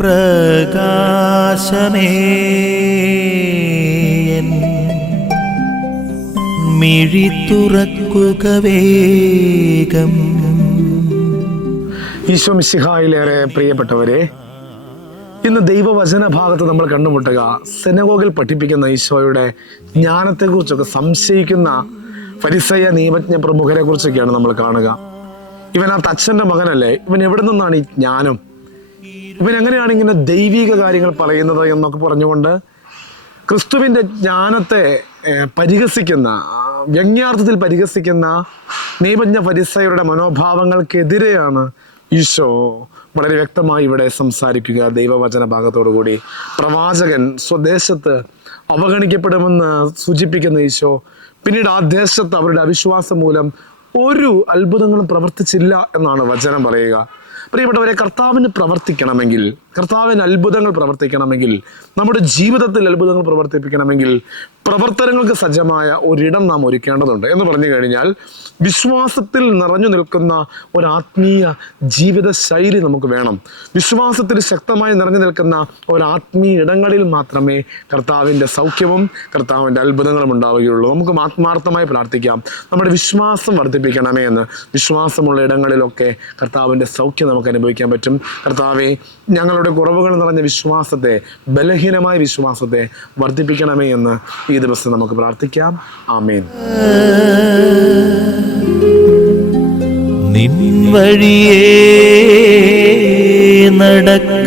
പ്രകാശമേ മിഴി തുറക്കുക വേഗം. ഈശോ മിശിഹായിലേറെ പ്രിയപ്പെട്ടവരെ, ഇന്ന് ദൈവവചന ഭാഗത്ത് നമ്മൾ കണ്ടുമുട്ടുക സിനഗോഗിൽ പഠിപ്പിക്കുന്ന ഈശോയുടെ ജ്ഞാനത്തെക്കുറിച്ചൊക്കെ സംശയിക്കുന്ന ഫരിസേയ നിയമജ്ഞ പ്രമുഖരെ കുറിച്ചൊക്കെയാണ് നമ്മൾ കാണുക. ഇവൻ ആ തച്ചൻ്റെ മകനല്ലേ, ഇവൻ എവിടെ നിന്നാണ് ഈ ജ്ഞാനം, ഇവൻ എങ്ങനെയാണ് ഇങ്ങനെ ദൈവിക കാര്യങ്ങൾ പറയുന്നത് എന്നൊക്കെ പറഞ്ഞുകൊണ്ട് ക്രിസ്തുവിൻ്റെ ജ്ഞാനത്തെ പരിഹസിക്കുന്ന, വ്യംഗ്യാർത്ഥത്തിൽ പരിഹസിക്കുന്ന നിയമജ്ഞ ഫരിസേയരുടെ മനോഭാവങ്ങൾക്കെതിരെയാണ് ഈശോ വളരെ വ്യക്തമായി ഇവിടെ സംസാരിക്കുക. ദൈവവചന ഭാഗത്തോടുകൂടി പ്രവാചകൻ സ്വദേശത്ത് അവഗണിക്കപ്പെടുമെന്ന് സൂചിപ്പിക്കുന്ന ഈശോ പിന്നീട് ആ ദേശത്ത് അവരുടെ അവിശ്വാസം മൂലം ഒരു അത്ഭുതങ്ങളും പ്രവർത്തിച്ചില്ല എന്നാണ് വചനം പറയുക. പ്രിയപ്പെട്ടവരെ, കർത്താവിന് പ്രവർത്തിക്കണമെങ്കിൽ, കർത്താവിന് അത്ഭുതങ്ങൾ പ്രവർത്തിക്കണമെങ്കിൽ, നമ്മുടെ ജീവിതത്തിൽ അത്ഭുതങ്ങൾ പ്രവർത്തിപ്പിക്കണമെങ്കിൽ പ്രവർത്തനങ്ങൾക്ക് സജ്ജമായ ഒരിടം നാം ഒരുക്കേണ്ടതുണ്ട്. എന്ന് പറഞ്ഞു കഴിഞ്ഞാൽ വിശ്വാസത്തിൽ നിറഞ്ഞു നിൽക്കുന്ന ഒരു ആത്മീയ ജീവിത ശൈലി നമുക്ക് വേണം. വിശ്വാസത്തിൽ ശക്തമായി നിറഞ്ഞു നിൽക്കുന്ന ഒരു ആത്മീയ ഇടങ്ങളിൽ മാത്രമേ കർത്താവിൻ്റെ സൗഖ്യവും കർത്താവിൻ്റെ അത്ഭുതങ്ങളും ഉണ്ടാവുകയുള്ളൂ. നമുക്ക് ആത്മാർത്ഥമായി പ്രാർത്ഥിക്കാം, നമ്മുടെ വിശ്വാസം വർദ്ധിപ്പിക്കണമേ എന്ന്. വിശ്വാസമുള്ള ഇടങ്ങളിലൊക്കെ കർത്താവിൻ്റെ സൗഖ്യം നമുക്ക് അനുഭവിക്കാൻ പറ്റും. കർത്താവെ, ഞങ്ങളുടെ കുറവുകൾ നിറഞ്ഞ വിശ്വാസത്തെ, ബലഹീനമായ വിശ്വാസത്തെ വർദ്ധിപ്പിക്കണമേ എന്ന് ഈ ദിവസം നമുക്ക് പ്രാർത്ഥിക്കാം. ആമേൻ. നിൻ വഴിയേ നടക്ക